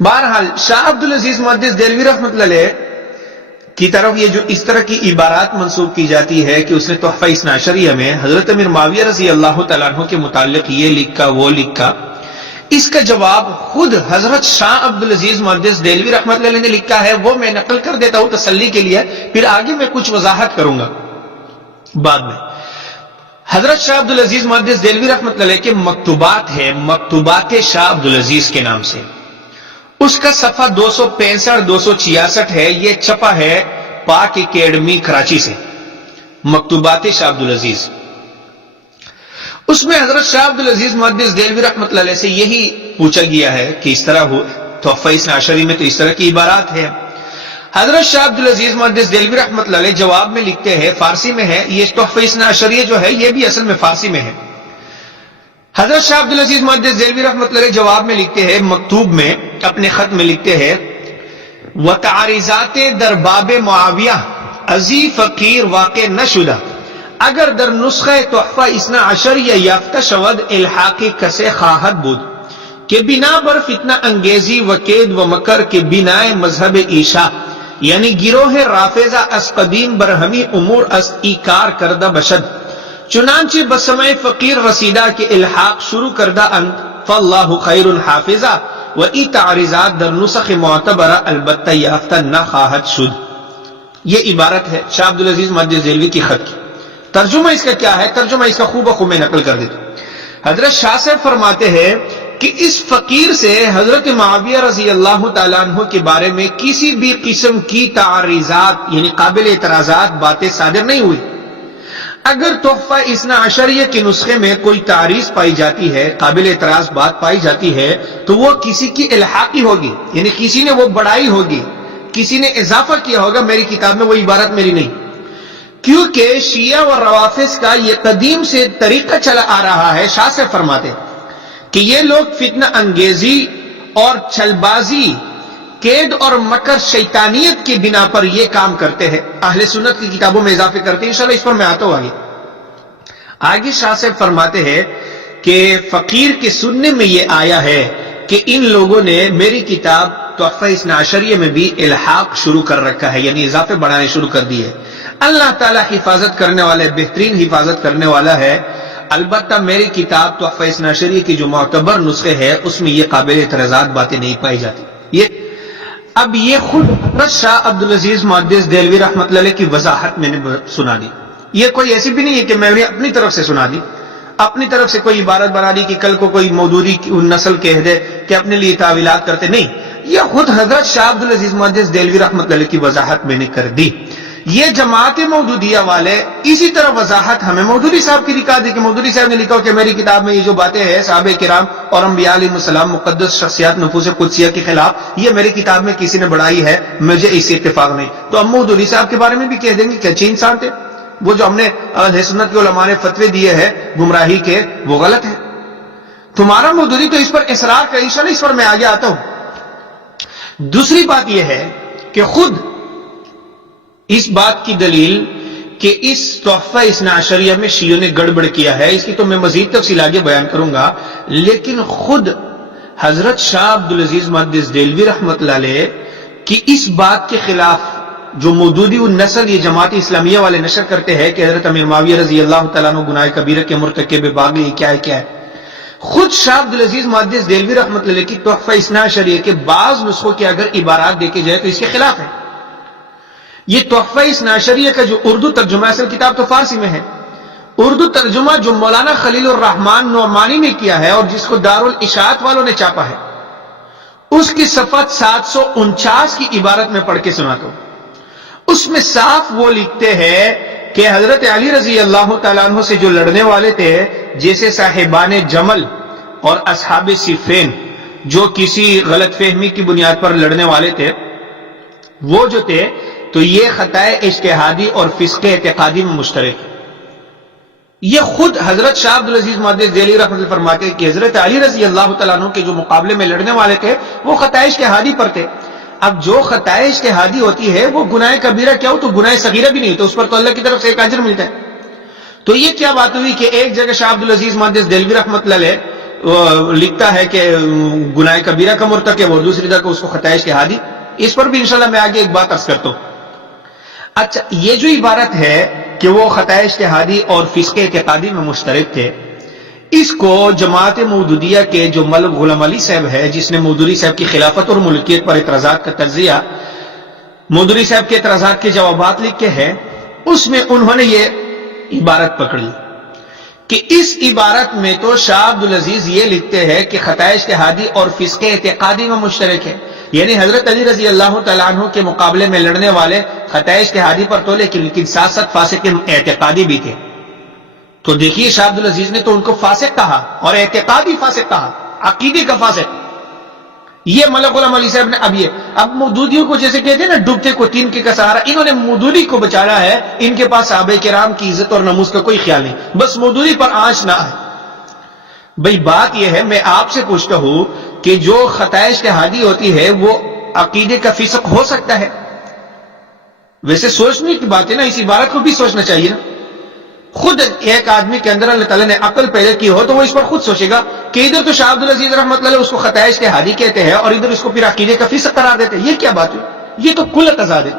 بہرحال شاہ عبدالعزیز محدث دہلوی رحمۃ اللہ علیہ کی طرف یہ جو اس طرح کی عبارات منسوب کی جاتی ہے کہ اس نے تحفہ اثنا عشریہ میں حضرت امیر معاویہ رضی اللہ تعالیٰ عنہ کے متعلق یہ لکھا وہ لکھا، اس کا جواب خود حضرت شاہ عبدالعزیز محدث دہلوی رحمۃ اللہ علیہ نے لکھا ہے، وہ میں نقل کر دیتا ہوں تسلی کے لیے، پھر آگے میں کچھ وضاحت کروں گا بعد میں۔ حضرت شاہ عبدالعزیز محدث دہلوی رحمۃ اللہ علیہ کے مکتوبات ہے، مکتوبات شاہ عبدالعزیز کے نام سے، اس کا صفحہ 265-266 ہے، یہ چھپا ہے پاک اکیڈمی کراچی سے، مکتوبات شاہ عبدالعزیز۔ اس میں حضرت شاہ عبدالعزیز محدث دہلوی رحمۃ اللہ علیہ سے یہی پوچھا گیا ہے کہ اس طرح ہو تحفہ اثنا عشری میں تو اس طرح کی عبارات ہے۔ حضرت شاہ عبدالعزیز محدث دہلوی رحمۃ اللہ علیہ جواب میں لکھتے ہیں، فارسی میں ہے یہ تحفہ اثنا عشریہ جو ہے یہ بھی اصل میں فارسی میں ہے۔ حضرت شاہ عبدالعزیز محدث دہلوی رحمۃ اللہ علیہ جواب میں لکھتے ہیں، مکتوب میں اپنے خط میں لکھتے ہیں، وتعریضات در باب معاویہ ازی فقیر واقع نہ شدہ اگر در نسخہ تحفہ اثنا عشریہ یافتہ شود الحاقی کسے خواہد بود کہ بنا بر فتنہ انگیزی و کید و مکر کے بنا مذہب عیشا یعنی گروہ رافضہ از قدیم برہمی امور از ایکار کردہ بشد، چنانچہ بسمع فقیر رسیدہ کے الحاق شروع کردہ انت فاللہ خیر حافظہ و ای تعریضات در نسخ معتبرہ البتہ یافتہ نہ خواہد شد۔ یہ عبارت ہے شاہ عبدالعزیز محدث دہلوی کی خط کی۔ ترجمہ اس کا کیا ہے؟ ترجمہ اس کا خوب بخوب میں نقل کر دیتا ہوں۔ حضرت شاہ صاحب فرماتے ہیں کہ اس فقیر سے حضرت معاویہ رضی اللہ تعالیٰ عنہ کے بارے میں کسی بھی قسم کی تعریضات یعنی قابل اعتراضات باتیں صادر نہیں ہوئی۔ اگر تحفہ اثنا عشریہ کے نسخے میں کوئی تعریض پائی جاتی ہے، قابل اعتراض بات پائی جاتی ہے، تو وہ کسی کی الحاقی ہوگی، یعنی کسی نے وہ بڑائی ہوگی، کسی نے اضافہ کیا ہوگا، میری کتاب میں وہ عبارت میری نہیں، کیونکہ شیعہ و روافض کا یہ قدیم سے طریقہ چلا آ رہا ہے۔ شاہ سے فرماتے کہ یہ لوگ فتنہ انگیزی اور چھلبازی، قید اور مکر شیطانیت کی بنا پر یہ کام کرتے ہیں، اہل سنت کی کتابوں میں اضافے کرتے ہیں، انشاءاللہ اس پر میں آتا ہوں آگے۔ شاہ صاحب فرماتے ہیں کہ فقیر کے سننے میں یہ آیا ہے کہ ان لوگوں نے میری کتاب تحفہ اثنا عشریہ میں بھی الحاق شروع کر رکھا ہے، یعنی اضافے بڑھانے شروع کر دیے۔ اللہ تعالیٰ حفاظت کرنے والا ہے، بہترین حفاظت کرنے والا ہے۔ البتہ میری کتاب تحفہ اثنا عشریہ کی جو معتبر نسخے ہے اس میں یہ قابل اعتراضات باتیں نہیں پائی جاتی۔ اب یہ خود حضرت شاہ عبدالعزیز محدث دہلوی رحمۃ اللہ علیہ کی وضاحت میں نے سنا دی۔ یہ کوئی ایسی بھی نہیں ہے کہ میں نے اپنی طرف سے سنا دی، اپنی طرف سے کوئی عبارت بنا دی کہ کل کو کوئی مودودی نسل کہہ دے کہ اپنے لیے تعویلات کرتے، نہیں، یہ خود حضرت شاہ عبدالعزیز محدث دہلوی رحمۃ اللہ علیہ کی وضاحت میں نے کر دی۔ یہ جماعت مودودیہ والے اسی طرح وضاحت ہمیں مودودی صاحب کی دکھا دی کہ مودودی صاحب نے لکھا کہ میری کتاب میں یہ جو باتیں ہیں صحابہ کرام اور انبیاء علیہ السلام مقدس شخصیات نفوس قدسیہ کے خلاف، یہ میری کتاب میں کسی نے بڑھائی ہے، مجھے اس سے اتفاق نہیں۔ تو ہم مودودی صاحب کے بارے میں بھی کہہ دیں گے کہ اچھے انسان تھے، وہ جو ہم نے اہل سنت کے علماء نے فتوے دیے ہیں گمراہی کے، وہ غلط ہے۔ تمہارا مودودی تو اس پر اصرار کر، انشاءاللہ اس پر میں آگے آتا ہوں۔ دوسری بات یہ ہے کہ خود اس بات کی دلیل کہ اس تحفہ اثنا عشریہ میں شیعوں نے گڑبڑ کیا ہے، اس کی تو میں مزید تفصیل آگے بیان کروں گا، لیکن خود حضرت شاہ عبدالعزیز محدث دہلوی رحمۃ اللہ علیہ کی اس بات کے خلاف جو مودودی النسل یہ جماعت اسلامیہ والے نشر کرتے ہیں کہ حضرت امیر معاویہ رضی اللہ تعالیٰ عنہ گناہ کبیرہ کے مرتکب باغی کیا ہے، خود شاہ عبدالعزیز محدث دہلوی رحمۃ اللہ علیہ کی تحفہ اثنا عشریہ کے بعض نسخوں کی اگر عبارات دیکھی جائے تو اس کے خلاف ہے۔ یہ تحفہ اثنا عشریہ کا جو اردو ترجمہ، اصل کتاب تو فارسی میں ہے، اردو ترجمہ جو مولانا خلیل الرحمن نعمانی نے کیا ہے اور جس کو دارالاشاعت والوں نے چھاپا ہے، اس کی صفحہ 749 کی عبارت میں پڑھ کے سناتا ہوں۔ اس میں صاف وہ لکھتے ہیں کہ حضرت علی رضی اللہ تعالیٰ عنہ سے جو لڑنے والے تھے، جیسے صاحبان جمل اور اصحاب صفین، جو کسی غلط فہمی کی بنیاد پر لڑنے والے تھے، وہ جو تھے تو یہ خطائے اجتہادی اور فسق اعتقادی میں مشترک ہے۔ یہ خود حضرت شاہ عبدالعزیز محدث دہلوی رحمۃ اللہ فرماتے ہیں کہ حضرت علی رضی اللہ تعالیٰ عنہ کے جو مقابلے میں لڑنے والے تھے وہ خطائے اجتہادی پر تھے۔ اب جو خطائے اجتہادی ہوتی ہے وہ گناہ کبیرہ کیا ہو تو گناہ صغیرہ بھی نہیں، تو اس پر تو اللہ کی طرف سے ایک اجر ملتا ہے۔ تو یہ کیا بات ہوئی کہ ایک جگہ شاہ عبدالعزیز محدث دہلوی رحمۃ اللہ علیہ لکھتا ہے کہ گناہ کبیرہ کا مرتکب اور دوسری طرف اس کو خطۂ اجتہادی. اس پر بھی انشاءاللہ میں آگے ایک بات عرض کرتا ہوں. اچھا، یہ جو عبارت ہے کہ وہ خطۂ اجتہادی اور فسق اعتقادی میں مشترک تھے، اس کو جماعت مودودیہ کے جو ملک غلام علی صاحب ہے، جس نے مودودی صاحب کی خلافت اور ملکیت پر اعتراضات کا تجزیہ، مودودی صاحب کے اعتراضات کے جوابات لکھے ہیں، اس میں انہوں نے یہ عبارت پکڑی کہ اس عبارت میں تو شاہ عبدالعزیز یہ لکھتے ہیں کہ خطۂ اجتہادی اور فسق اعتقادی میں مشترک ہے، یعنی حضرت علی رضی اللہ تعالیٰ عنہ کے مقابلے میں لڑنے والے خطۂ اجتہادی پر تو لیکن ساتھ ساتھ فاسق اعتقادی بھی تھے. تو دیکھیے شاہ عبدالعزیز نے تو ان کو فاسق کہا اور اعتقادی فاسق کہا، عقیدے کا فاسق. یہ ملک غلام علی صاحب نے اب مودودیوں کو جیسے کہتے ہیں نا ڈوبتے کو تینکے کا سہارا، انہوں نے مودودی کو بچانا ہے. ان کے پاس صحابہ کرام کی عزت اور ناموس کا کوئی خیال نہیں، بس مودودی پر آنچ نہ آئے. بھئی بات یہ ہے، میں آپ سے پوچھتا ہوں کہ جو خطۂ اجتہادی ہوتی ہے وہ عقیدے کا فسق ہو سکتا ہے؟ ویسے سوچنے کی بات ہے نا، اس عبارت کو بھی سوچنا چاہیے نا. خود ایک آدمی کے اندر اللہ تعالیٰ نے عقل پیدا کی ہو تو وہ اس پر خود سوچے گا کہ ادھر تو شاہ عبدالعزیز رحمۃ اللہ اس کو خطۂ اجتہادی کہتے ہیں اور ادھر اس کو پھر عقیدے کا فسق قرار دیتے ہیں. یہ کیا بات ہوئی؟ یہ تو کل تضاد ہے.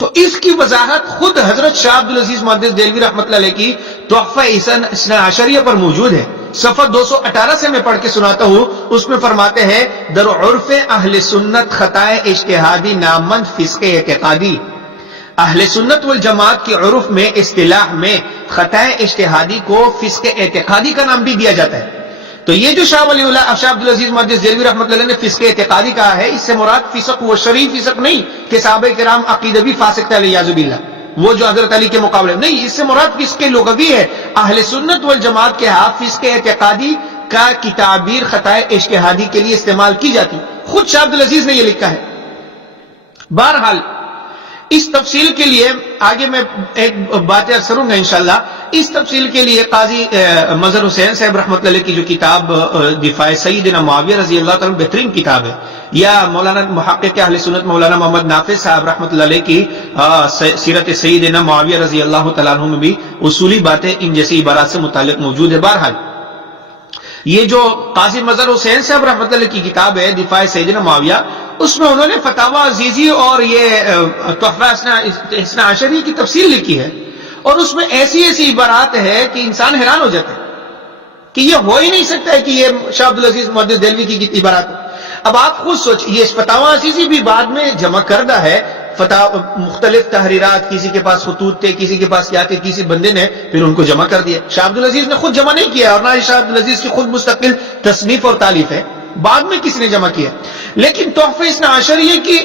تو اس کی وضاحت خود حضرت شاہ عبدالعزیز محدث دہلوی رحمۃ اللہ علیہ کی تحفہ اثنا عشریہ پر موجود ہے. صفحہ 218 سے میں پڑھ کے سناتا ہوں. اس میں فرماتے ہیں، در عرف اہل سنت خطۂ اجتہادی نامند فسق اعتقادی. اہل سنت والجماعت کے عرف میں، اصطلاح میں خطۂ اجتہادی کو فسق اعتقادی کا نام بھی دیا جاتا ہے. تو یہ جو شاہ عبدالعزیز محدث دہلوی رحمۃ اللہ نے فسق اعتقادی کہا ہے، اس سے مراد فسق وہ شرعی فسق نہیں کہ صحابہ کرام عقیدہ بھی فاسق تھے علیہ باللہ، وہ جو حضرت علی کے مقابلے نہیں. اس سے مراد فسق لغوی ہے. اہل سنت والجماعت کے ہاں فسق اعتقادی کا کی تعبیر خطۂ اجتہادی کے لیے استعمال کی جاتی. خود شاہ عبدالعزیز نے یہ لکھا ہے. بہرحال اس تفصیل کے لیے آگے میں ایک بات عرض کروں گا انشاءاللہ. اس تفصیل کے لیے قاضی مظہر حسین صاحب رحمۃ اللہ کی جو کتاب دفاع سیدنا معاویہ رضی اللہ تعالیٰ بہترین کتاب ہے، یا مولانا محقق اہل سنت مولانا محمد نافع صاحب رحمۃ اللہ علیہ کی سیرت سیدنا معاویہ رضی اللہ تعالیٰ عنہ میں بھی اصولی باتیں ان جیسی عبارات سے متعلق موجود ہے. بہرحال یہ جو قاضی مظہر حسین صاحب رحمۃ اللہ کی کتاب ہے دفاع سیدنا معاویہ، اس میں انہوں نے فتاوی عزیزی اور یہ تحفہ اثنا عشری کی تفصیل لکھی ہے، اور اس میں ایسی ایسی عبارات ہے کہ انسان حیران ہو جاتا ہے کہ یہ ہو ہی نہیں سکتا ہے کہ یہ شاہ عبدالعزیز محدث دہلوی کی عبارات ہے. اب آپ خود سوچ، یہ فتاوی عزیزی بھی بعد میں جمع کردہ ہے، مختلف تحریرات، کسی کے پاس خطوط تھے، کسی کے پاس کیا تھے، کسی بندے نے پھر ان کو جمع کر دیا. شاہ عبدالعزیز نے خود جمع نہیں کیا، اور نہ شاہ عبدالعزیز کی خود مستقل تصنیف اور تالیف ہے، بعد میں کسی نے جمع کیا. لیکن تحفہ اثنا عشریہ کی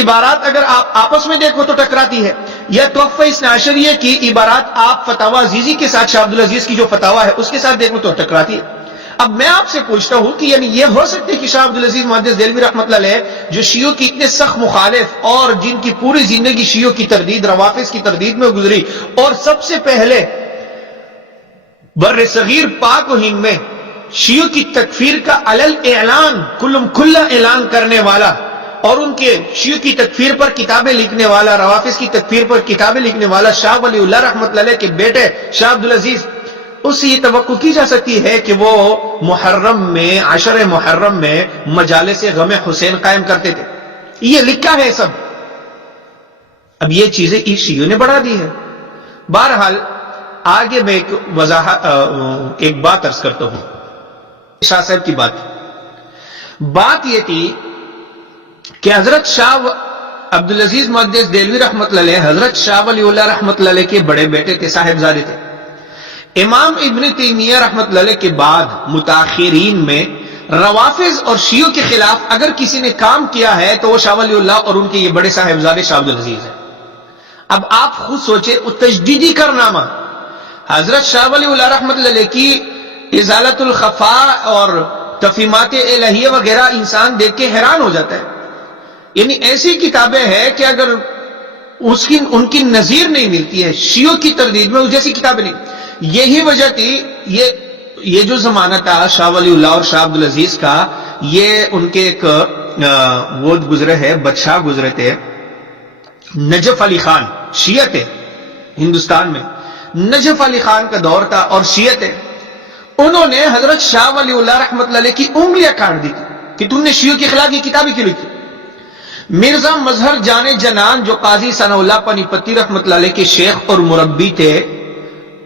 عبارات اگر آپ آپس میں دیکھو تو ٹکراتی ہے، یا تحفہ اثنا عشریہ کی عبارات آپ فتاوی عزیزی کے ساتھ شاہ عبدالعزیز کی جو فتاوی ہے اس کے ساتھ دیکھو تو ٹکراتی ہے. اب میں آپ سے پوچھتا ہوں کہ یعنی یہ ہو سکتے کہ شاہ عبدالعزیز محدث دہلوی رحمۃ اللہ علیہ جو شیعوں کی اتنے سخت مخالف اور جن کی پوری زندگی شیعوں کی تردید، روافض کی تردید میں گزری، اور سب سے پہلے بر صغیر پاک و ہند میں شیعوں کی تکفیر کا علل اعلان، کھلا اعلان کرنے والا، اور ان کے شیعوں کی تکفیر پر کتابیں لکھنے والا، روافض کی تکفیر پر کتابیں لکھنے والا شاہ ولی اللہ رحمۃ اللہ علیہ کے بیٹے شاہ عبدالعزیز، اس سے یہ توقع کی جا سکتی ہے کہ وہ محرم میں، عشر محرم میں مجالس غم حسین قائم کرتے تھے. یہ لکھا ہے سب. اب یہ چیزیں اس شیعوں نے بڑھا دی ہے. بہرحال آگے میں ایک بات عرض کرتا ہوں. شاہ صاحب کی بات یہ تھی کہ حضرت شاہ عبدالعزیز محدث دہلوی رحمۃ اللہ علیہ حضرت شاہ ولی اللہ رحمۃ اللہ علیہ کے بڑے بیٹے تھے، صاحبزادے تھے. امام ابن تیمیہ رحمۃ اللہ علیہ کے بعد متاخرین میں روافض اور شیعوں کے خلاف اگر کسی نے کام کیا ہے تو وہ شاہ ولی اللہ اور ان کے یہ بڑے صاحبزادے شاہ عبدالعزیز ہیں. اب آپ خود سوچیں، تجدیدی کارنامہ حضرت شاہ ولی اللہ رحمۃ اللہ علیہ کی ازالت الخفا اور تفہیمات الہیہ وغیرہ انسان دیکھ کے حیران ہو جاتا ہے. یعنی ایسی کتابیں ہیں کہ اگر ان کی نظیر نہیں ملتی ہے شیعوں کی تردید میں، اس جیسی کتابیں نہیں. یہی وجہ تھی، یہ جو زمانہ تھا شاہ ولی اللہ اور شاہ عبدالعزیز کا، یہ ان کے ایک وہ گزرے ہے، بادشاہ گزرے تھے نجف علی خان، شیعہ تھے ہندوستان میں. نجف علی خان کا دور تھا اور شیعہ تھے. انہوں نے حضرت شاہ ولی اللہ رحمۃ اللہ علیہ کی انگلیاں کاٹ دی کہ تم نے شیعوں کے خلاف یہ کتابیں کیوں لکھی. مرزا مظہر جانے جنان جو قاضی ثناء اللہ پانی پتی رحمۃ اللہ علیہ کے شیخ اور مربی تھے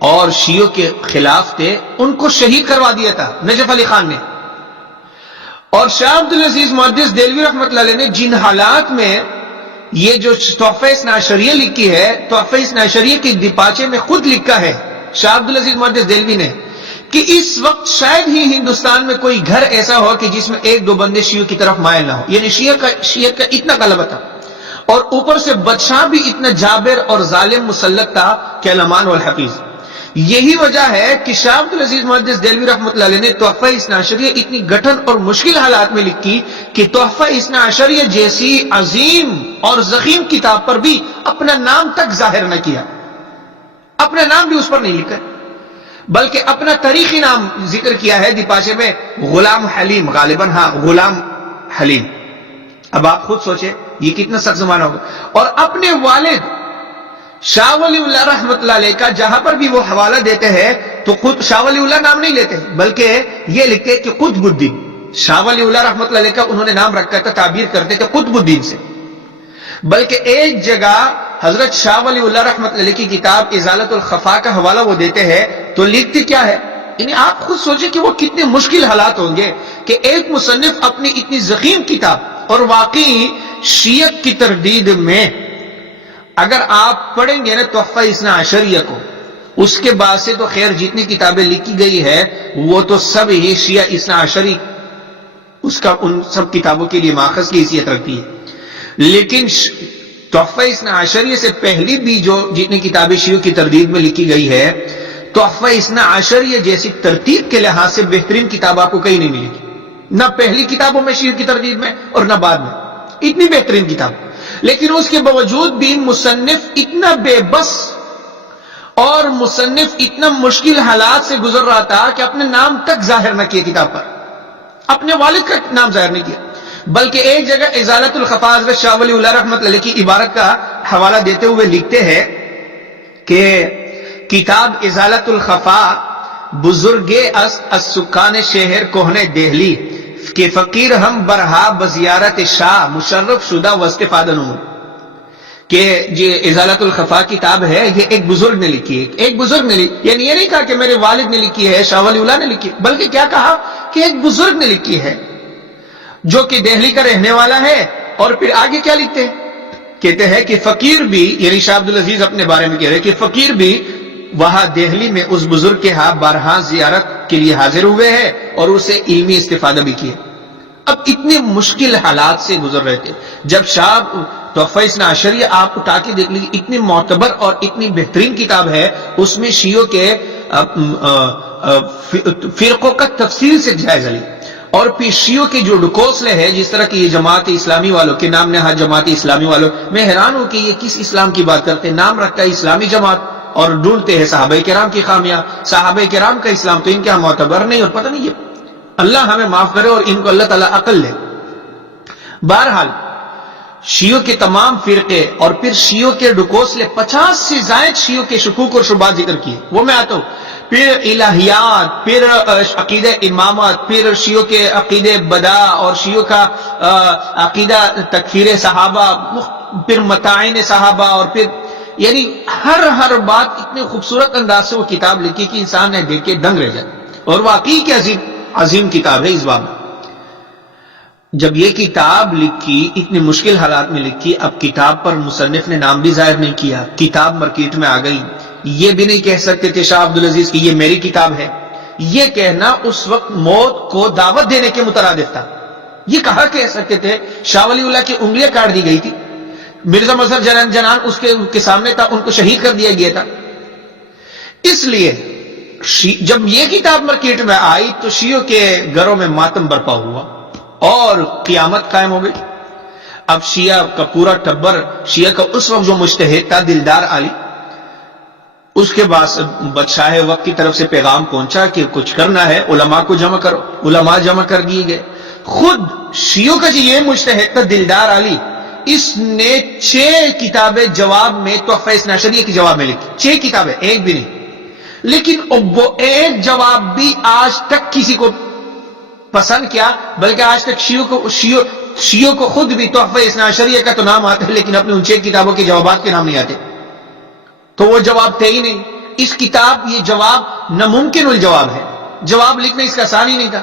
اور شیعوں کے خلاف تھے، ان کو شہید کروا دیا تھا نجف علی خان نے. اور شاہ عبدالعزیز محدث دہلوی رحمۃ اللہ علیہ نے جن حالات میں یہ جو تحفہ اثنا عشریہ لکھی ہے، تحفہ اثنا عشریہ کے دیپاچے میں خود لکھا ہے شاہ عبدالعزیز محدث دہلوی نے کہ اس وقت شاید ہی ہندوستان میں کوئی گھر ایسا ہو کہ جس میں ایک دو بندے شیعوں کی طرف مائل نہ ہو. یعنی شیعہ کا اتنا غلبہ تھا، اور اوپر سے بادشاہ بھی اتنا جابر اور ظالم مسلط تھا کہ الامان والحفیظ. یہی وجہ ہے کہ شاہ عبدالعزیز محدث دہلوی رحمۃ اللہ علیہ نے تحفہ اثنا عشریہ اتنی گٹھن اور مشکل حالات میں لکھی کہ تحفہ اثنا عشریہ جیسی عظیم اور ضخیم کتاب پر بھی اپنا نام تک ظاہر نہ کیا. اپنا نام بھی اس پر نہیں لکھا، بلکہ اپنا تاریخی نام ذکر کیا ہے دیپاچے میں، غلام حلیم، غالباً ہاں غلام حلیم. اب آپ خود سوچیں یہ کتنا سخت زمانہ ہوگا. اور اپنے والد شاہ ولی اللہ رحمۃ اللہ علیہ کا جہاں پر بھی وہ حوالہ دیتے ہیں تو خود شاہ ولی اللہ نام نہیں لیتے، بلکہ یہ لکھتے کہ قطب الدین. شاہ ولی اللہ رحمۃ اللہ علیہ کا انہوں نے نام رکھا تھا، تعبیر کرتے کہ قطب الدین سے. بلکہ ایک جگہ حضرت شاہ ولی اللہ رحمۃ اللہ علیہ کی کتاب ازالت الخفا کا حوالہ وہ دیتے ہیں تو لکھتے کیا ہے، یعنی آپ خود سوچیں کہ وہ کتنے مشکل حالات ہوں گے کہ ایک مصنف اپنی اتنی ضخیم کتاب، اور واقعی شیعت کی تردید میں اگر آپ پڑھیں گے نا تحفہ اثنا عشریہ کو، اس کے بعد سے تو خیر جتنی کتابیں لکھی گئی ہے وہ تو سب ہی شیعہ اثنا عشری اس کا ان سب کتابوں کے لیے ماخذ کی حیثیت رکھتی ہے. لیکن تحفہ اثنا عشریہ سے پہلی بھی جو جتنی کتابیں شیعوں کی تردید میں لکھی گئی ہے، تحفہ اثنا عشریہ جیسی ترتیب کے لحاظ سے بہترین کتاب آپ کو کہیں نہیں ملے گی، نہ پہلی کتابوں میں شیعوں کی تردید میں اور نہ بعد میں. اتنی بہترین کتاب، لیکن اس کے باوجود بھی مصنف اتنا بے بس اور مصنف اتنا مشکل حالات سے گزر رہا تھا کہ اپنے نام تک ظاہر نہ کیا کتاب پر، اپنے والد کا نام ظاہر نہیں کیا. بلکہ ایک جگہ ازالت الخفا حضرت شاہ ولی اللہ رحمۃ اللہ علیہ کی عبارت کا حوالہ دیتے ہوئے لکھتے ہیں کہ کتاب ازالت الخفا بزرگ السکان شہر کوہنے دہلی کہ فقیر ہم برہا بزیارت شاہ مشرف شدہ واستفادہ نمون. کہ یہ ازالت الخفا کتاب ہے، یہ ایک بزرگ نے لکھی ہے، ایک بزرگ نے لکھی، یعنی یہ نہیں کہا کہ میرے والد نے لکھی ہے، شاہ ولی اللہ نے لکھی، بلکہ کیا کہا کہ ایک بزرگ نے لکھی ہے جو کہ دہلی کا رہنے والا ہے. اور پھر آگے کیا لکھتے ہیں، کہتے ہیں کہ فقیر بھی، یعنی شاہ عبدالعزیز اپنے بارے میں کہہ رہے کہ فقیر بھی وہاں دہلی میں اس بزرگ کے ہاں بارہا زیارت کے لیے حاضر ہوئے ہیں اور اسے علمی استفادہ بھی کیا. اب اتنے مشکل حالات سے گزر رہے تھے جب شاہ تحفہ اثنا عشریہ آپ اٹھا کے دیکھ لیجیے، اتنی معتبر اور اتنی بہترین کتاب ہے، اس میں شیعوں کے فرقوں کا تفصیل سے جائزہ لی. اور پھر شیعوں کے جو ڈکوسلے ہیں، جس طرح کی یہ جماعت اسلامی والوں کے نام نہاد جماعت اسلامی والوں، میں حیران ہوں کہ یہ کس اسلام کی بات کرتے ہیں. نام رکھتا ہے اسلامی جماعت اور ڈھونڈتے ہیں صحابہ کرام کی خامیاں. صحابہ کرام کا اسلام تو ان کے ہاں معتبر نہیں، اور پتہ نہیں یہ اللہ ہمیں معاف کرے اور ان کو اللہ تعالیٰ عقل لے. بہرحال شیعوں کے تمام فرقے اور پھر شیعوں کے ڈکوسلے، 50 سے زائد شیعوں کے شکوک اور شبہات ذکر کیے، وہ میں آتا ہوں. پھر الہیات، پھر عقیدہ امامت، پھر شیعوں کے عقیدہ بدا اور شیعوں کا عقیدہ تکفیر صحابہ، پھر متاعین صحابہ، اور پھر یعنی ہر بات اتنے خوبصورت انداز سے وہ کتاب لکھی کہ انسان نے دیکھ کے دنگ رہ جائے. اور واقعی کی عظیم کتاب ہے اس باب میں. جب یہ کتاب لکھی، اتنی مشکل حالات میں لکھی، اب کتاب پر مصنف نے نام بھی ظاہر نہیں کیا، کتاب مارکیٹ میں آ گئی. یہ بھی نہیں کہہ سکتے تھے شاہ عبدالعزیز کی یہ میری کتاب ہے. یہ کہنا اس وقت موت کو دعوت دینے کے مترادف تھا. یہ کہا کہہ سکتے تھے؟ شاہ ولی اللہ کی انگلیاں کاٹ دی گئی تھی، مرزا مظہر جنان اس کے سامنے تھا، ان کو شہید کر دیا گیا تھا. اس لیے جب یہ کتاب مارکیٹ میں آئی تو شیعوں کے گھروں میں ماتم برپا ہوا اور قیامت قائم ہو گئی. اب شیعہ کا پورا ٹبر، شیعہ کا اس وقت جو مجتہد تھا دلدار علی، اس کے بعد بادشاہ وقت کی طرف سے پیغام پہنچا کہ کچھ کرنا ہے، علماء کو جمع کرو. علماء جمع کر دیے گئے. خود شیعوں کا جو یہ مجتہد تھا دلدار علی، اس نے 6 کتابیں جواب میں تحفہ اثنا عشریہ کی جواب میں لکھی. 6 کتابیں، ایک بھی نہیں. لیکن وہ ایک جواب بھی آج تک کسی کو پسند کیا، بلکہ آج تک شیعوں کو خود بھی تحفہ اثنا عشریہ کا تو نام آتا ہے، لیکن اپنی ان 6 کتابوں کے جوابات کے نام نہیں آتے. تو وہ جواب تھے ہی نہیں. اس کتاب یہ جواب ناممکن الجواب ہے، جواب لکھنا اس کا آسان ہی نہیں تھا.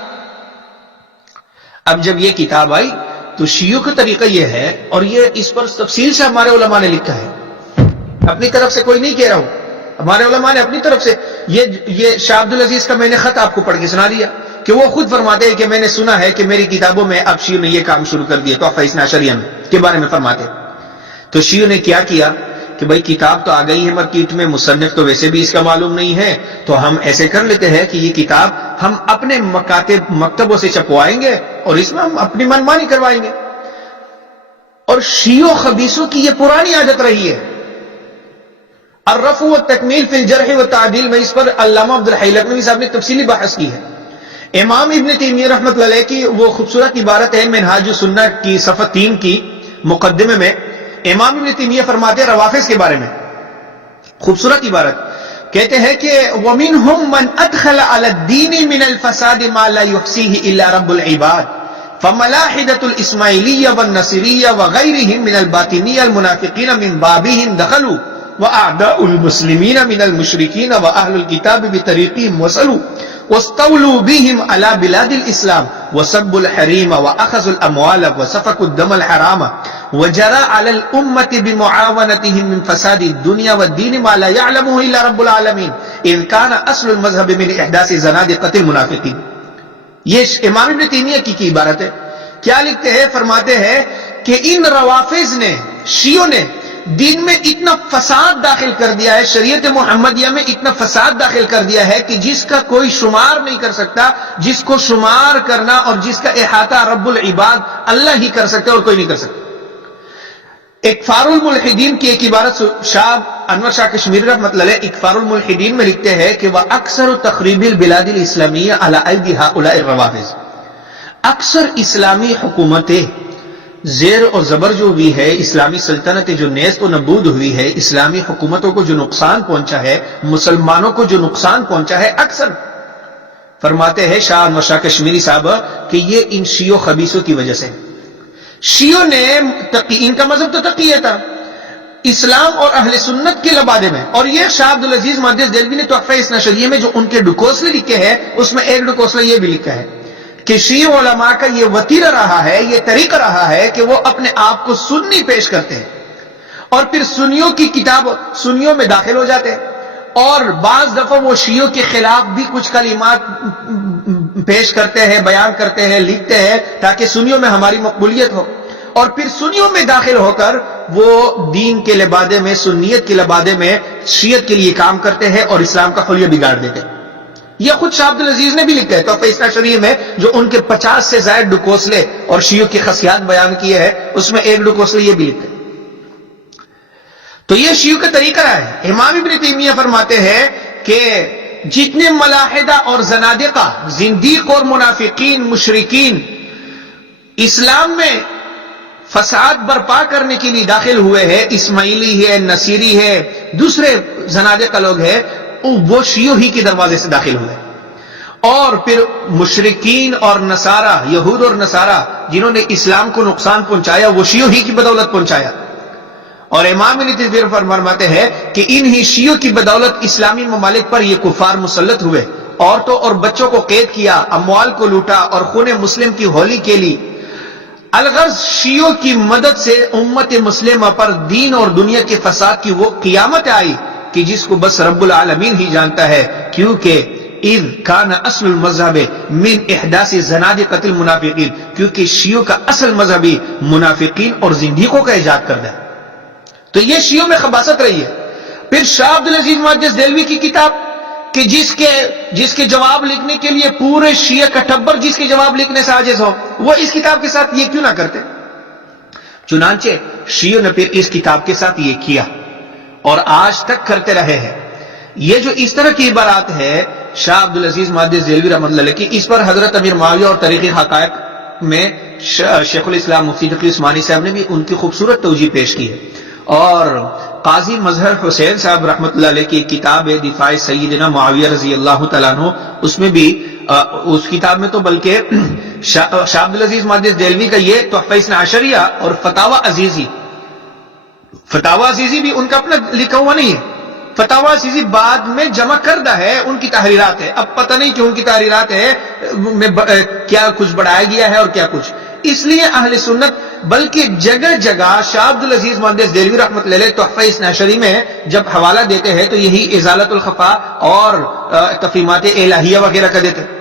اب جب یہ کتاب آئی تو شیعوں کا طریقہ یہ ہے، اور یہ اس پر تفصیل سے ہمارے علماء نے لکھا ہے، اپنی طرف سے کوئی نہیں کہہ رہا ہوں، ہمارے علماء نے اپنی طرف سے یہ شاہ عبد العزیز کا میں نے خط آپ کو پڑھ کے سنا دیا کہ وہ خود فرماتے ہیں کہ میں نے سنا ہے کہ میری کتابوں میں اب شیعوں نے یہ کام شروع کر دیا تحفہ اثنا عشریہ کے بارے میں فرماتے. تو شیعوں نے کیا کیا کہ بھائی کتاب تو آ گئی ہے مارکیٹ میں، مصنف تو ویسے بھی اس کا معلوم نہیں ہے، تو ہم ایسے کر لیتے ہیں کہ یہ کتاب ہم اپنے مکتبوں سے چھپوائیں گے اور اس میں ہم اپنی منمانی کروائیں گے. اور شیعوں خبیثوں کی یہ پرانی عادت رہی ہے. الرفع والتکمیل فی الجرح والتعدیل میں اس پر علامہ عبد الحی لکھنوی صاحب نے تفصیلی بحث کی ہے. امام ابن تیمیہ رحمۃ اللہ علیہ کی وہ خوبصورت عبارت ہے منہاج السنہ کی صفحہ 3 کی مقدمے میں. امام ابن تیمیہ فرماتے ہیں روافض کے بارے میں، خوبصورت عبارت، کہتے ہیں کہ وَمِنْهُمْ مَنْ أَدْخَلَ عَلَى الدِّينِ مِنَ الْفَسَادِ مَا لَا يُحْصِيهِ إِلَّا رَبُّ الْعِبَادِ فَمَلَاحِدَةُ الْإِسْمَاعِيلِيَّةِ وَالنَّصِرِيَّةِ وَغَيْرِهِمْ مِنَ الْبَاطِنِيَّةِ الْمُنَافِقِينَ مِنْ بَابِهِمْ دَخَلُوا وَأَعْدَاءُ الْمُسْلِمِينَ مِنَ الْمُشْرِكِينَ وَأَهْلُ الْكِتَابِ بِطَرِيقِهِمْ وَصَلُوا واستولوا بهم على بلاد الإسلام وسبوا الحريم وأخذوا الأموال وسفكوا الدم الحرام وجرى على الأمة بمعاونتهم من فساد الدنيا والدين ما لا يعلمه إلا رب العالمين إن كان أصل المذهب من إحداث زنادقة المنافقين. یہ امام ابن تیمیہ کی عبارت ہے. کیا لکھتے ہیں؟ فرماتے ہیں کہ ان روافض نے، شیعوں نے دین میں اتنا فساد داخل کر دیا ہے، شریعت محمدیہ میں اتنا فساد داخل کر دیا ہے کہ جس کا کوئی شمار نہیں کر سکتا، جس کو شمار کرنا اور جس کا احاطہ رب العباد اللہ ہی کر سکتے اور کوئی نہیں کر سکتا. اکفار الملحدین کی ایک عبارت شاہ انور شاہ کشمیری رحمۃ اللہ علیہ اکفار الملحدین میں لکھتے ہیں کہ وَأَكْثَرُ تَخْرِيبِ الْبِلَادِ الْإِسْلَامِيَّةِ عَلَى أَيْدِي هَؤُلَاءِ الرَّوَافِضِ. اکثر اسلامی حکومتیں زیر اور زبر جو ہوئی ہے، اسلامی سلطنتیں جو نیست و نبود ہوئی ہے، اسلامی حکومتوں کو جو نقصان پہنچا ہے، مسلمانوں کو جو نقصان پہنچا ہے، اکثر فرماتے ہیں شاہ انور شاہ کشمیری صاحب کہ یہ ان شیعوں خبیثوں کی وجہ سے. شیعوں نے ان کا مذہب تو تقیہ تھا، اسلام اور اہل سنت کے لبادے میں، اور یہ شاہ عبد العزیز محدث دہلوی نے تحفہ اثنا عشریہ میں جو ان کے ڈکوسلے لکھے ہیں اس میں ایک ڈکوسلہ یہ بھی لکھا ہے کہ شیعہ علماء کا یہ وتیرہ رہا ہے، یہ طریقہ رہا ہے کہ وہ اپنے آپ کو سنی پیش کرتے ہیں اور پھر سنیوں کی کتاب سنیوں میں داخل ہو جاتے ہیں، اور بعض دفعہ وہ شیعوں کے خلاف بھی کچھ کلمات پیش کرتے ہیں، بیان کرتے ہیں، لکھتے ہیں تاکہ سنیوں میں ہماری مقبولیت ہو، اور پھر سنیوں میں داخل ہو کر وہ دین کے لبادے میں، سنیت کے لبادے میں شیعت کے لیے کام کرتے ہیں اور اسلام کا حلیہ بگاڑ دیتے ہیں. یہ خود شاہ عبد العزیز نے بھی لکھا ہے تحفہ اثنا عشریہ میں، جو ان کے 50 سے زائد ڈکوسلے اور شیعوں کی خصیات بیان کیے ہیں، اس میں ایک ڈکوسلے یہ بھی لکھا ہے. تو یہ شیعوں کا طریقہ رہا ہے. امام ابن تیمیہ فرماتے ہیں کہ جتنے ملاحدہ اور زنادقہ، زندیق اور منافقین، مشرکین اسلام میں فساد برپا کرنے کے لیے داخل ہوئے ہیں، اسماعیلی ہے، نصیری ہے، دوسرے زنادقہ لوگ ہیں، وہ شیعوں ہی کے دروازے سے داخل ہوئے. اور پھر مشرکین اور نصارہ، یہود اور نصارہ جنہوں نے اسلام کو نقصان پہنچایا، وہ شیعوں ہی کی بدولت پہنچایا. اور امام ابن تیمیہ فرماتے ہیں کہ انہی شیعوں کی بدولت اسلامی ممالک پر یہ کفار مسلط ہوئے، عورتوں اور بچوں کو قید کیا، اموال کو لوٹا اور خون مسلم کی ہولی کے لیے. الغرض شیعوں کی مدد سے امت مسلمہ پر دین اور دنیا کے فساد کی وہ قیامت آئی کہ جس کو بس رب العالمین ہی جانتا ہے، کیونکہ اذ کان اصل المذہب من احداث زنادقۃ المنافقین، کیونکہ شیعوں کا اصل مذہبی منافقین اور زندیقوں کا ایجاد کردہ ہے. تو یہ شیعوں میں خباثت رہی ہے. پھر شاہ عبد العزیز محدث دہلوی کی کتاب کہ جس کے جواب لکھنے کے لیے پورے شیعہ کا ٹبر جس کے جواب لکھنے سے عاجز ہو، وہ اس کتاب کے ساتھ یہ کیوں نہ کرتے؟ چنانچہ شیعوں نے پھر اس کتاب کے ساتھ یہ کیا اور آج تک کرتے رہے ہیں. یہ جو اس طرح کی عبارات ہے شاہ عبد العزیز محدث دہلوی رحمۃ اللہ علیہ کی، اس پر حضرت امیر معاویہ اور طریق حقائق میں شیخ الاسلام مفتی تقی عثمانی صاحب نے بھی ان کی خوبصورت توجیہ پیش کی ہے. اور قاضی مظہر حسین صاحب رحمۃ اللہ علیہ کی کتاب ہے دفاع سیدنا معاویہ رضی اللہ تعالیٰ عنہ، اس میں بھی اس کتاب میں تو بلکہ شاہ عبد العزیز محدث دہلوی کا یہ تحفہ اثنا عشریہ اور فتاوی عزیزی بھی ان کا اپنا لکھا ہوا نہیں ہے، فتاوی عزیزی بعد میں جمع کردہ ہے، ان کی تحریرات ہے، اب پتہ نہیں کیوں ان کی تحریرات ہے میں کیا کچھ بڑھایا گیا ہے اور کیا کچھ، اس لیے اہل سنت بلکہ جگہ جگہ شاہ عبد العزیز محدث دہلوی رحمۃ اللہ علیہ تحفہ اثنا عشری میں جب حوالہ دیتے ہیں تو یہی ازالۃ الخفا اور تفہیمات الہیہ وغیرہ کا دیتے ہیں۔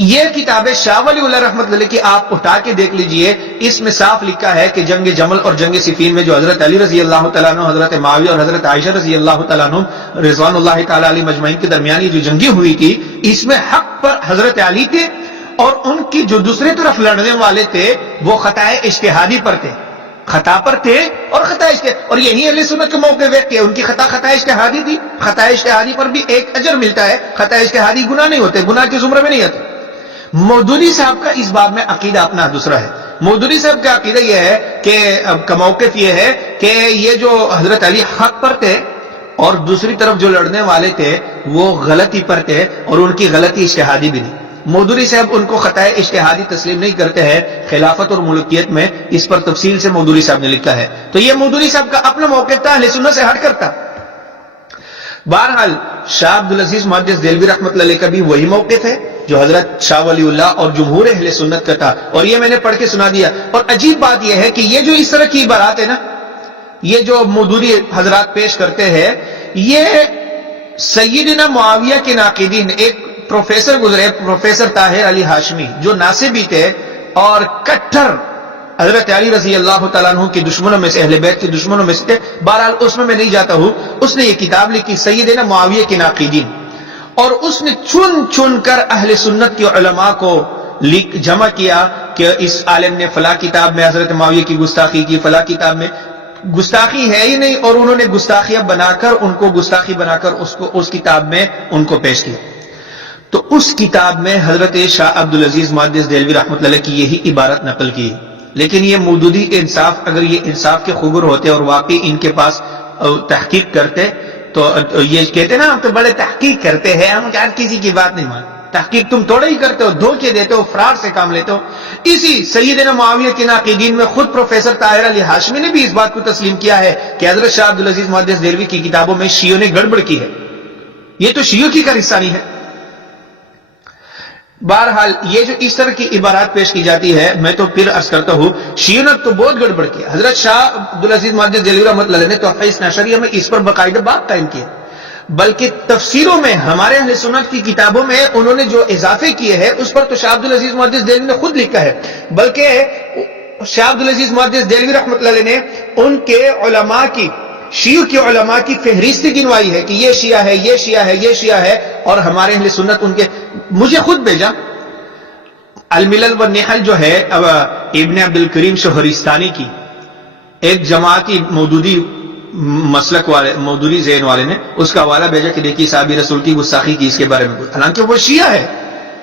یہ کتاب شاہ ولی اللہ رحمۃ اللہ علیہ کی آپ اٹھا کے دیکھ لیجئے، اس میں صاف لکھا ہے کہ جنگ جمل اور جنگ صفین میں جو حضرت علی رضی اللہ تعالیٰ عنہ، حضرت معاویہ اور حضرت عائشہ رضی اللہ تعالیٰ عنہ رضوان اللہ تعالیٰ علیہ مجمعین کے درمیان یہ جو جنگیں ہوئی تھی، اس میں حق پر حضرت علی تھے اور ان کی جو دوسری طرف لڑنے والے تھے وہ خطائے اجتہادی پر تھے، خطا پر تھے اور خطا اجتہادی، اور یہی اہل سنت کا موقف ہے کہ ان کی خطا اجتہادی تھی، خطا اجتہادی پر بھی ایک اجر ملتا ہے، خطا اجتہادی گناہ نہیں ہوتے، گناہ کے زمرے میں نہیں آتے۔ مودودی صاحب کا اس باب میں عقیدہ اپنا دوسرا ہے۔ مودودی صاحب کا عقیدہ یہ ہے کہ کا موقف یہ ہے کہ یہ جو حضرت علی حق پر تھے اور دوسری طرف جو لڑنے والے تھے وہ غلطی پر تھے اور ان کی غلطی اجتہادی بھی نہیں۔ مودودی صاحب ان کو خطائے اجتہادی تسلیم نہیں کرتے ہیں، خلافت اور ملکیت میں اس پر تفصیل سے مودودی صاحب نے لکھا ہے، تو یہ مودودی صاحب کا اپنا موقف تھا، اہل سنت سے ہٹ کرتا۔ بہرحال شاہ عبد العزیز محدث دہلوی رحمۃ اللہ علیہ کا بھی وہی موقف ہے جو حضرت شاہ ولی اللہ اور جمہور اہل سنت کا تھا، اور یہ میں نے پڑھ کے سنا دیا۔ اور عجیب بات یہ ہے کہ یہ جو اس طرح کی عبارات ہے نا، یہ جو مودودی حضرات پیش کرتے ہیں، یہ سیدنا معاویہ کے ناقدین، ایک پروفیسر گزرے پروفیسر طاہر علی ہاشمی جو ناصبی تھے اور کٹر حضرت علی رضی اللہ تعالیٰ عنہ کے دشمنوں میں سے، اہل بیت کے دشمنوں میں سے تھے، بہرحال اس میں نہیں جاتا ہوں، اس نے یہ کتاب لکھی سیدنا معاویہ کے ناقدین، اور اس نے چن چن کر اہل سنت کے علماء کو جمع کیا کہ اس عالم نے فلاں کتاب میں حضرت معاویہ کی گستاخی کی، فلاں کتاب میں گستاخی ہے ہی نہیں، اور انہوں نے گستاخیاں بنا کر ان کو گستاخی بنا کر اس کتاب میں ان کو پیش کیا۔ تو اس کتاب میں حضرت شاہ عبد العزیز محدث دہلوی رحمۃ اللہ علیہ کی یہی عبارت نقل کی، لیکن یہ مودودی انصاف، اگر یہ انصاف کے خبر ہوتے اور واقعی ان کے پاس تحقیق کرتے تو یہ کہتے نا ہم تو بڑے تحقیق کرتے ہیں، ہم ہر کسی کی بات نہیں مانتے، تحقیق تم تھوڑا ہی کرتے ہو، دھوکے دیتے ہو، فراڈ سے کام لیتے ہو۔ اسی سیدنا معاویہ کے ناقدین میں خود پروفیسر طاہر علی ہاشمی نے بھی اس بات کو تسلیم کیا ہے کہ حضرت شاہ عبد العزیز محدث دہلوی کی کتابوں میں شیعوں نے گڑبڑ کی ہے، یہ تو شیعوں کی کارستانی ہے۔ بہرحال یہ جو اس طرح کی عبارات پیش کی جاتی ہے، میں تو پھر عرض کرتا ہوں شیعوں نے تو بہت گڑبڑ کیا۔ حضرت شاہ عبد العزیز محدث دہلوی رحمۃ اللہ علیہ نے تحفہ اثنا عشریہ میں اس پر باقاعدہ باب قائم کیا، بلکہ تفسیروں میں ہمارے اہل سنت کی کتابوں میں انہوں نے جو اضافے کیے ہیں اس پر تو شاہ عبد العزیز محدث دہلوی نے خود لکھا ہے، بلکہ شاہ عبد العزیز محدث دہلوی رحمۃ اللہ علیہ نے ان کے علماء کی، شیعوں کے علماء کی فہرست گنوائی ہے کہ یہ شیعہ ہے، یہ شیعہ ہے، یہ شیعہ ہے، اور ہمارے اہل سنت ان کے، مجھے خود بھیجا الملل والنحل جو ہے ابن عبد الکریم شہرستانی کی، ایک جماعتی مودودی مسلک والے، مودودی ذہن والے نے اس کا حوالہ بھیجا کہ دیکھیے صحابی رسول کی گستاخی کی، اس کے بارے میں کوئی، حالانکہ وہ شیعہ ہے،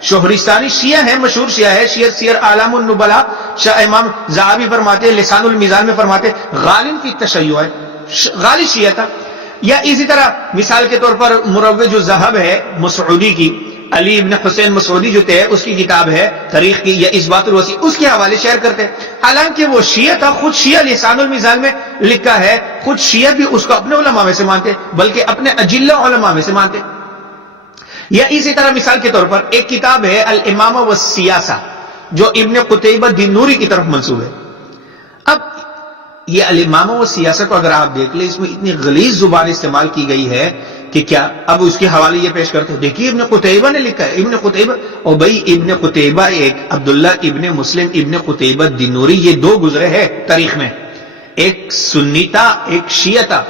شہرستانی شیعہ ہے، مشہور شیعہ ہے، سیر اعلام النبلاء، شاہ امام ذہبی فرماتے، لسان الميزان میں فرماتے غالب کی تشیع ہے، غالب شیعہ تھا۔ یا اسی طرح مثال کے طور پر مروج الذہب ہے مسعودی کی، علی ابن حسین مسعودی جو تھے اس کی کتاب ہے تاریخ کی یا اثبات الوصی، اس کے حوالے شیئر کرتے، حالانکہ وہ شیعہ تھا، خود شیعہ لسان الميزان میں لکھا ہے، خود شیعہ بھی اس کو اپنے علماء میں سے مانتے، بلکہ اپنے اجلہ علماء میں سے مانتے۔ یا اسی طرح مثال کے طور پر ایک کتاب ہے الامامہ والسیاسہ جو ابن قتیبہ دینوری کی طرف منسوب ہے۔ اب یہ الامامہ والسیاسہ کو اگر آپ دیکھ لیں، اس میں اتنی غلیظ زبان استعمال کی گئی ہے کہ کیا، اب اس کے حوالے یہ پیش کرتے ہیں، دیکھیے ابن قتیبہ نے لکھا ہے، ابن قتیبہ، اور بھائی ابن قتیبہ ایک عبداللہ ابن مسلم ابن قتیبہ دینوری، یہ دو گزرے ہیں تاریخ میں، ایک سنی تھا ایک شیعہ تھا،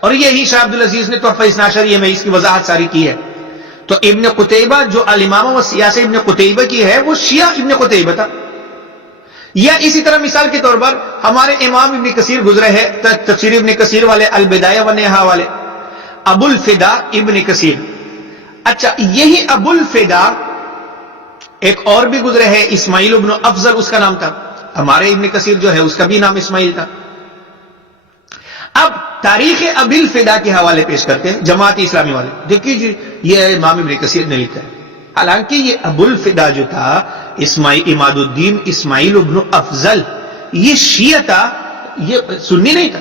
اور یہی شاہ عبد العزیز نے تحفہ اثنا عشریہ میں اس کی وضاحت ساری کی ہے۔ تو ابن قتیبہ جو الامامہ والسیاسہ ابن قتیبہ کی ہے وہ شیعہ ابن قتیبہ تھا۔ یا اسی طرح مثال کے طور پر ہمارے امام ابن کثیر گزرے ہیں، تفسیر ابن کثیر والے، البدایہ والنہایہ والے، ابو الفدا ابن کثیر۔ اچھا یہی ابو الفدا ایک اور بھی گزرے ہیں، اسماعیل ابن افضل اس کا نام تھا، ہمارے ابن کثیر جو ہے اس کا بھی نام اسماعیل تھا۔ اب تاریخ ابی الفدا کے حوالے پیش کرتے ہیں جماعت اسلامی والے. دیکھیے جی یہ امام ابن کثیر نے لکھا ہے. حالانکہ یہ ابو الفدا جو تھا عماد الدین اسماعیل ابن افضل، یہ شیعہ تھا، یہ سنی نہیں تھا.